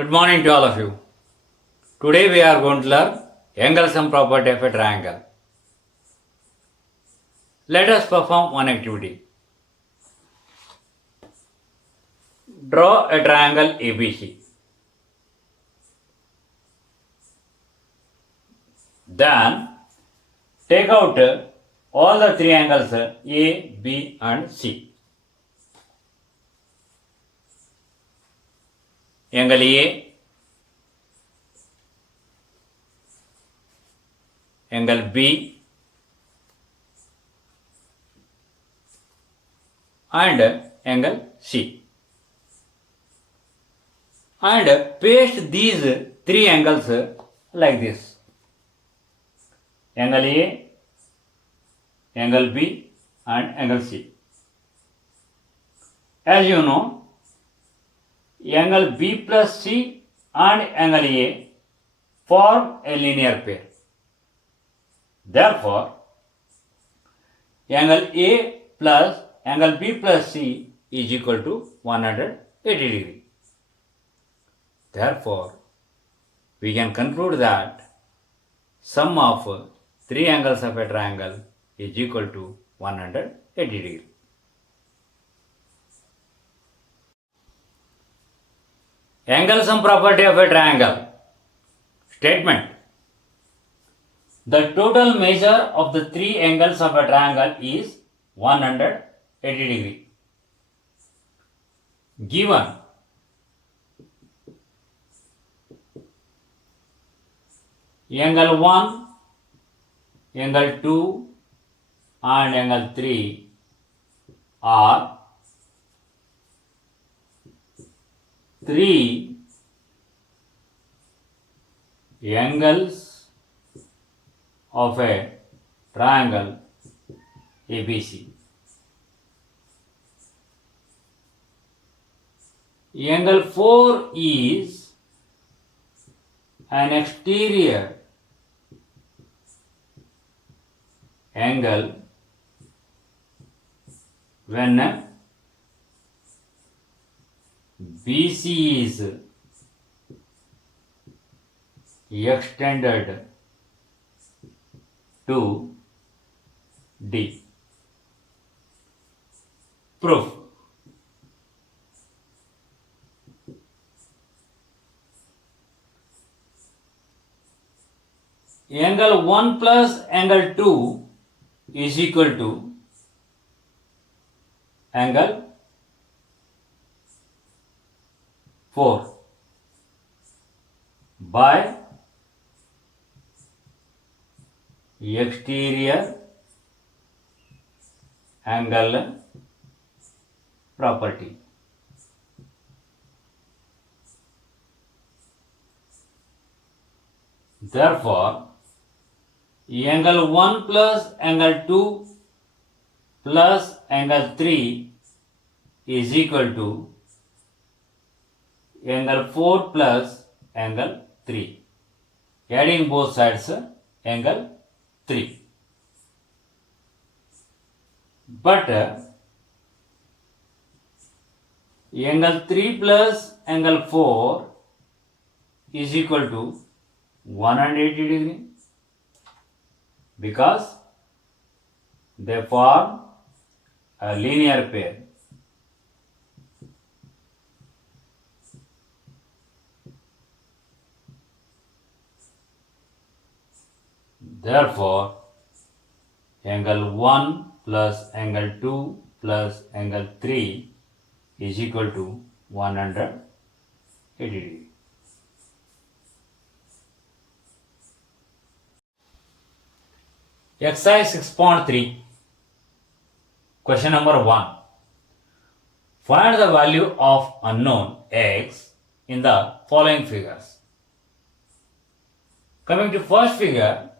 Good morning to all of you. Today we are going to learn angle sum property of a triangle. Let us perform one activity. Draw a triangle ABC. Then take out all the three angles A, B and C. Angle A, angle B and angle C. And paste these three angles like this. Angle A, angle B and angle C. As you know, angle B plus C and angle A form a linear pair. Therefore, angle A plus angle B plus C is equal to 180 degree. Therefore, we can conclude that sum of three angles of a triangle is equal to 180 degree. Angle sum property of a triangle. Statement. The total measure of the three angles of a triangle is 180 degree. Given angle 1, angle 2 and angle 3 are three angles of a triangle ABC. Angle 4 is an exterior angle when BC is extended to D. Proof. Angle 1 plus angle 2 is equal to angle 4 by exterior angle property. Therefore, angle 1 plus angle 2 plus angle 3 is equal to angle 4 plus angle 3. Adding both sides, angle 3. But angle 3 plus angle 4 is equal to 180 degree because they form a linear pair. Therefore, angle 1 plus angle 2 plus angle 3 is equal to 180 degree. Exercise 6.3. Question number 1. Find the value of unknown x in the following figures. Coming to first figure,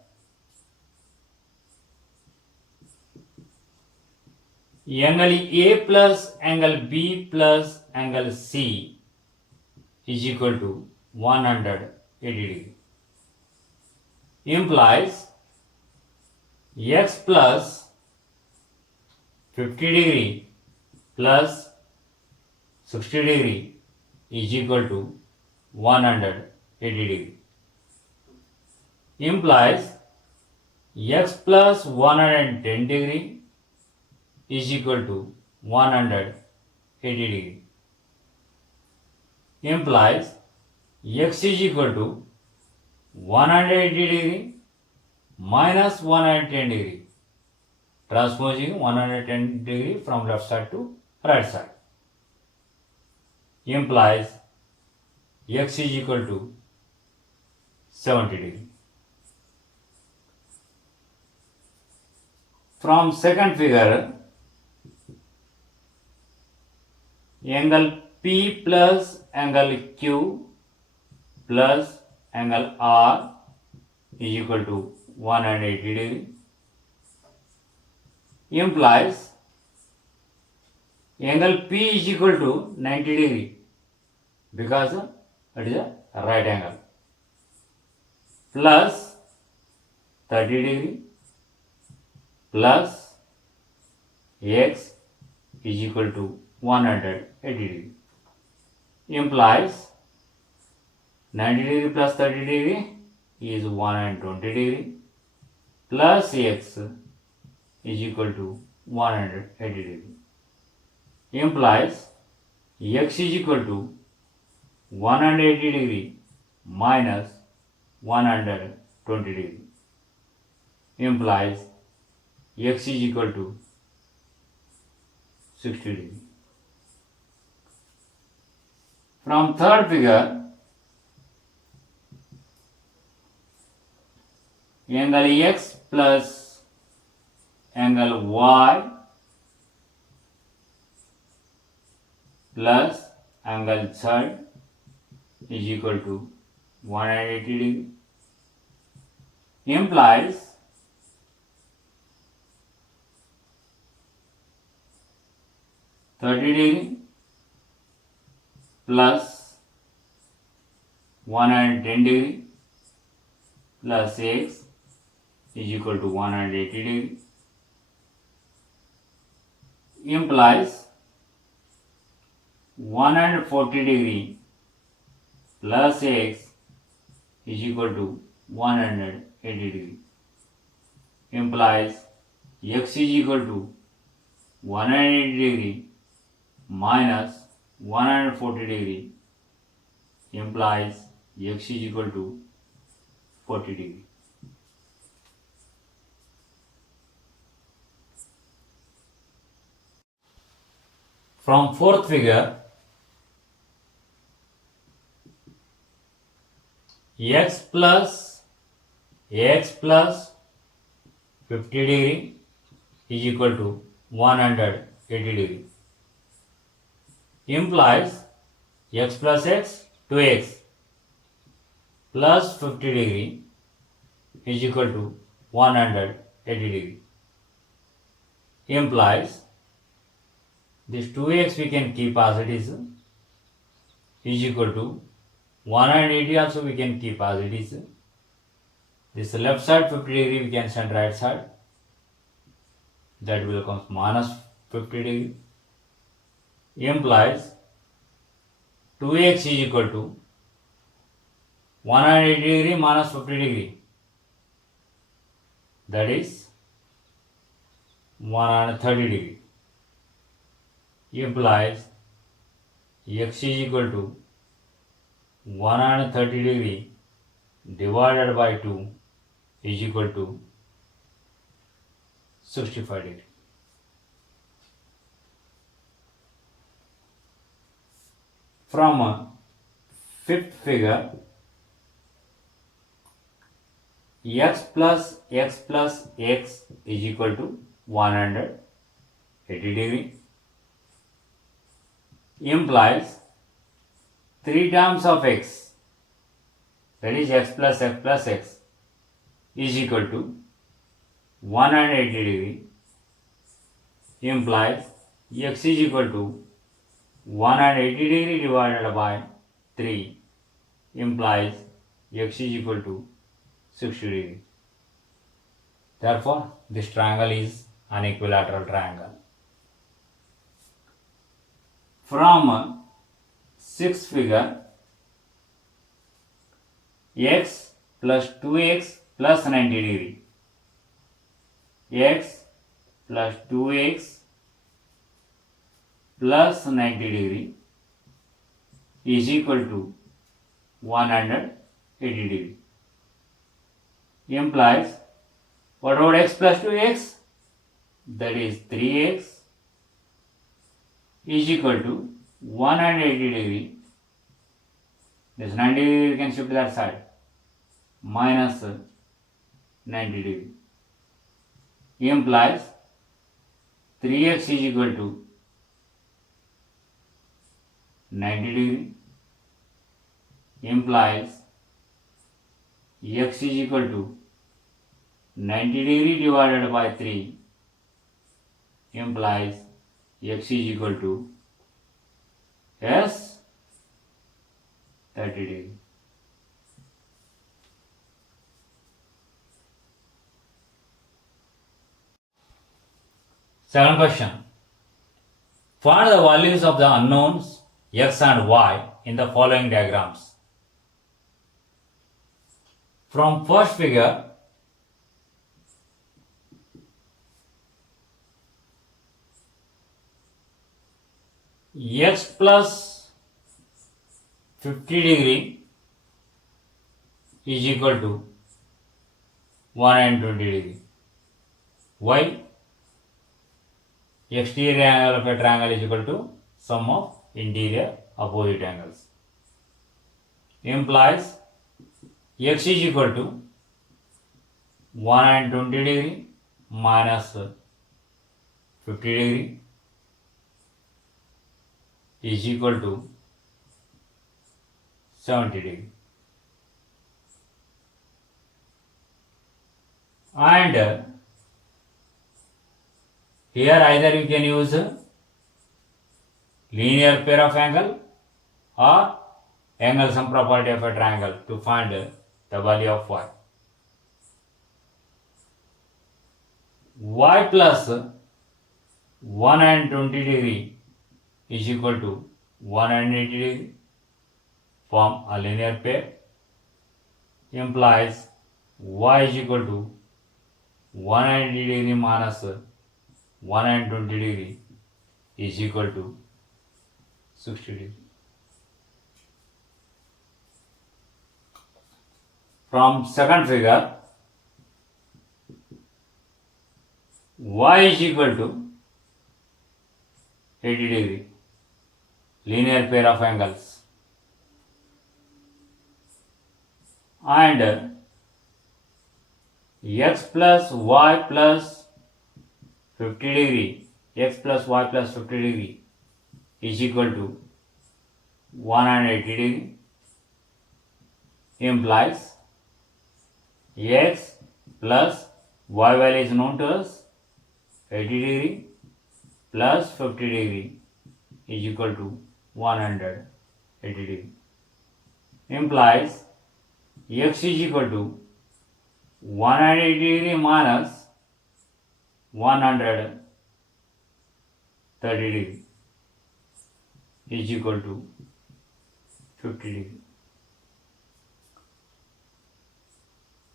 angle A plus angle B plus angle C is equal to 180 degree. Implies x plus 50 degree plus 60 degree is equal to 180 degree. Implies x plus 110 degree is equal to 180 degree. Implies x is equal to 180 degree minus 110 degree. Transposing 110 degree from left side to right side. Implies x is equal to 70 degree. From second figure, angle P plus angle Q plus angle R is equal to 180 degree. Implies angle P is equal to 90 degree because it is a right angle, plus 30 degree plus x is equal to 180 degree. Implies 90 degree plus 30 degree is 120 degree plus x is equal to 180 degree. Implies x is equal to 180 degree minus 120 degree. Implies x is equal to 60 degree. From third figure, angle x plus angle y plus angle z is equal to 180 degree. Implies (30 degree plus 110 degree plus x is equal to 180 degree. Implies 140 degree plus x is equal to 180 degree. Implies x is equal to 180 degree minus 140 degree. Implies x is equal to 40 degree. From fourth figure, x plus 50 degree is equal to 180 degree. Implies x plus x 2x plus 50 degree is equal to 180 degree. Implies this 2x we can keep as it is equal to 180 also we can keep as it is. This left side 50 degree we can send right side, that will become minus 50 degree. Implies 2x is equal to 180 degree minus 50 degree, that is 130 degree. Implies x is equal to 130 degree divided by 2 is equal to 65 degree. From fifth figure, x plus x is equal to 180 degree. Implies 3 terms of x, that is x plus x is equal to 180 degree. Implies x is equal to 180 degree divided by 3. Implies x is equal to 60 degree. Therefore, this triangle is an equilateral triangle. From sixth figure, x plus 2x plus 90 degree. X plus 2x plus 90 degree is equal to 180 degree. Implies what about x plus 2x? That is 3x is equal to 180 degree. This 90 degree you can shift to that side. Minus 90 degree. Implies 3x is equal to 90 degree. Implies x is equal to 90 degree divided by 3 implies x is equal to s 30 degree. Second question. Find the values of the unknowns x and y in the following diagrams. From first figure, x plus 50 degree is equal to 120 degree. Y, exterior angle of a triangle is equal to sum of interior opposite angles. Implies x is equal to 120 degree minus 50 degree is equal to 70 degree. And here either you can use linear pair of angle or angle sum property of a triangle to find the value of y. Y plus 120 degree is equal to 180 degree. Form a linear pair. Implies y is equal to 180 degree minus 120 degree is equal to 60 degree. From second figure, y is equal to 80 degree, linear pair of angles, and x plus y plus 50 degree, x plus y plus 50 degree is equal to 180 degree. Implies x plus y value is known to us, 80 degree plus 50 degree is equal to 180 degree. Implies x is equal to 180 degree minus 130 degree is equal to 50 degree.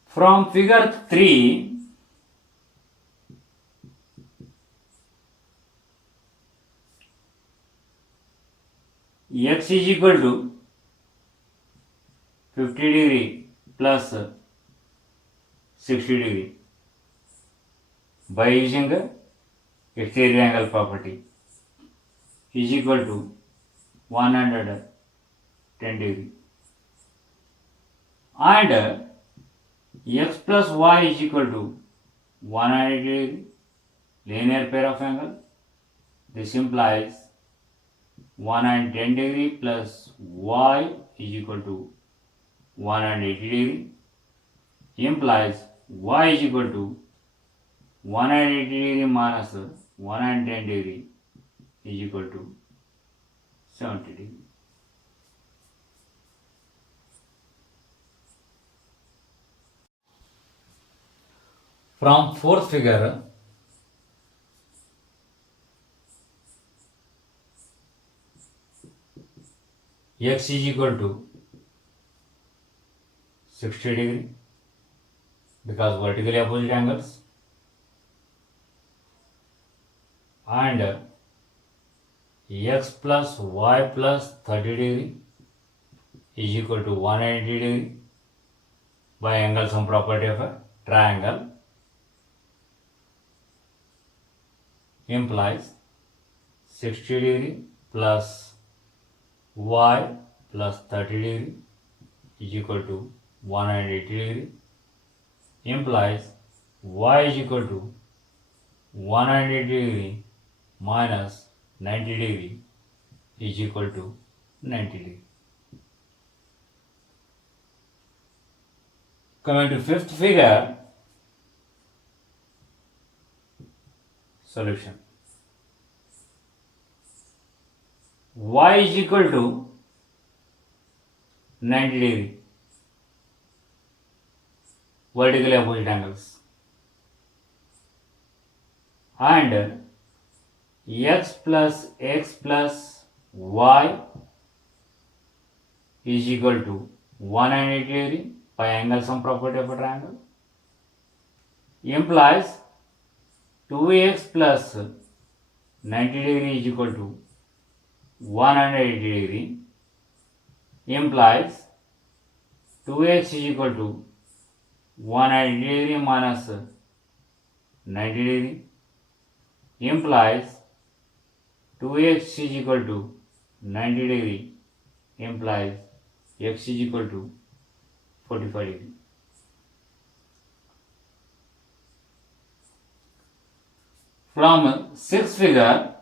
From figure 3, x is equal to 50 degree plus 60 degree by using the exterior angle property is equal to 110 degree, and x plus y is equal to 180 degree, linear pair of angle. This implies 110 degree plus y is equal to 180 degree. Implies y is equal to 180 degree minus 110 degree is equal to 70 degree. From fourth figure, x is equal to 60 degree because vertically opposite angles, and x plus y plus 30 degree is equal to 180 degree by angle sum property of a triangle implies 60 degree plus y plus 30 degree is equal to 180 degree implies y is equal to 180 degree minus 90 degree is equal to 90 degree. Coming to fifth figure, solution. Y is equal to 90 degree, vertically opposite angles, and x plus y is equal to 180 degree by angle sum property of a triangle implies 2x plus 90 degree is equal to 180 degree implies 2x is equal to 180 degree minus 90 degree implies 2x is equal to 90 degree implies x is equal to 45 degree. From sixth figure,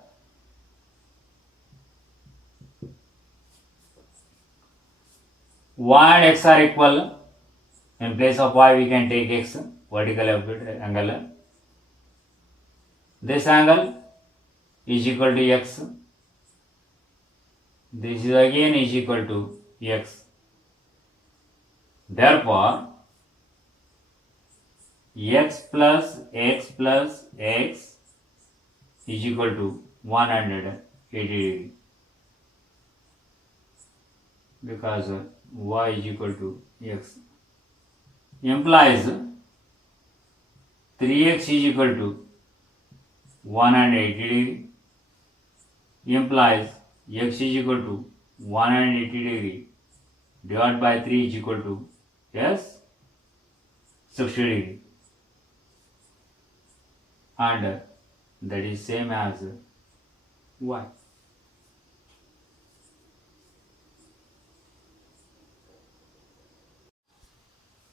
y and x are equal. In place of y we can take x, vertical angle. This angle is equal to x. This is again is equal to x. Therefore, x plus x is equal to 180 degree because y is equal to x implies 3x is equal to 180 degree implies x is equal to 180 degree divided by 3 is equal to yes 60 degree, and that is same as y.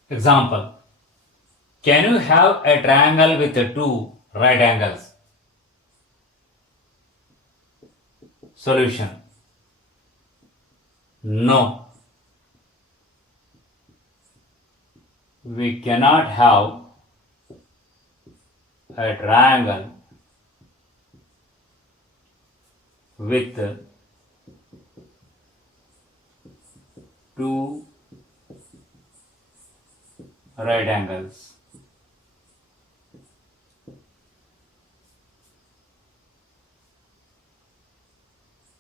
Example: can you have a triangle with two right angles? Solution: no. We cannot have a triangle with two right angles.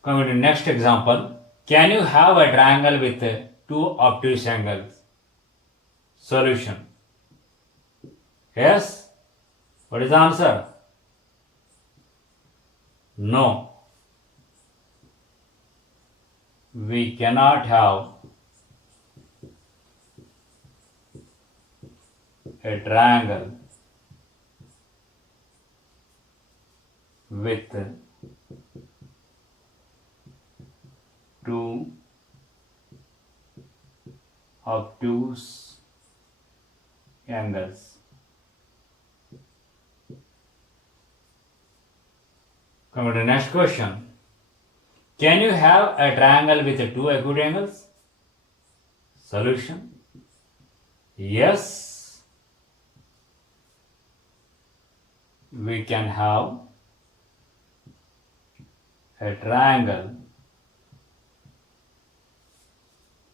Coming to next example, can you have a triangle with two obtuse angles? Solution: yes. What is the answer? No. We cannot have a triangle with two obtuse angles. Coming to the next question. Can you have a triangle with two acute angles? Solution: yes. We can have a triangle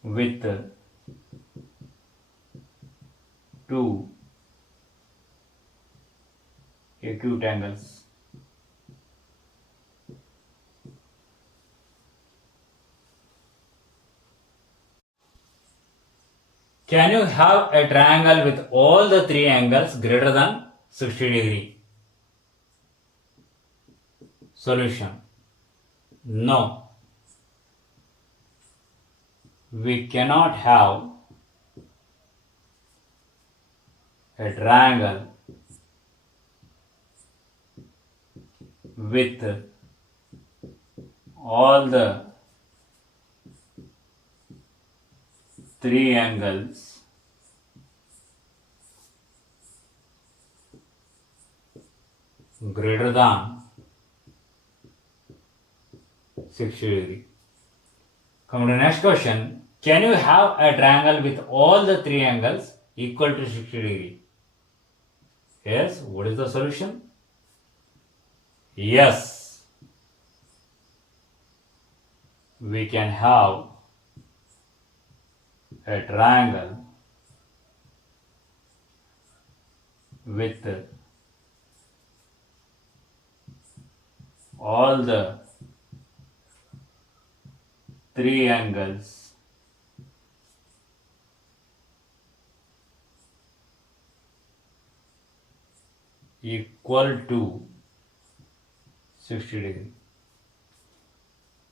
with two acute angles. Can you have a triangle with all the three angles greater than 60 degree? Solution. No. We cannot have a triangle with all the three angles greater than 60 degree. Come to the next question. Can you have a triangle with all the three angles equal to 60 degree? Yes. What is the solution? Yes. We can have a triangle with all the three angles equal to 60 degree.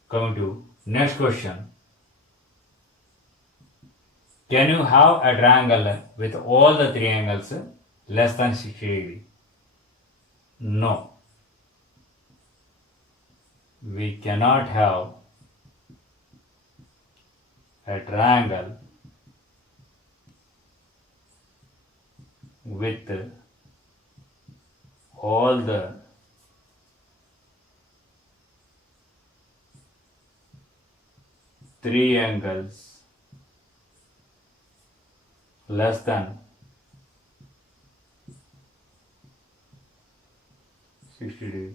Coming to next question. Can you have a triangle with all the three angles less than 60 degree? No. We cannot have a triangle with all the three angles less than 60 degree.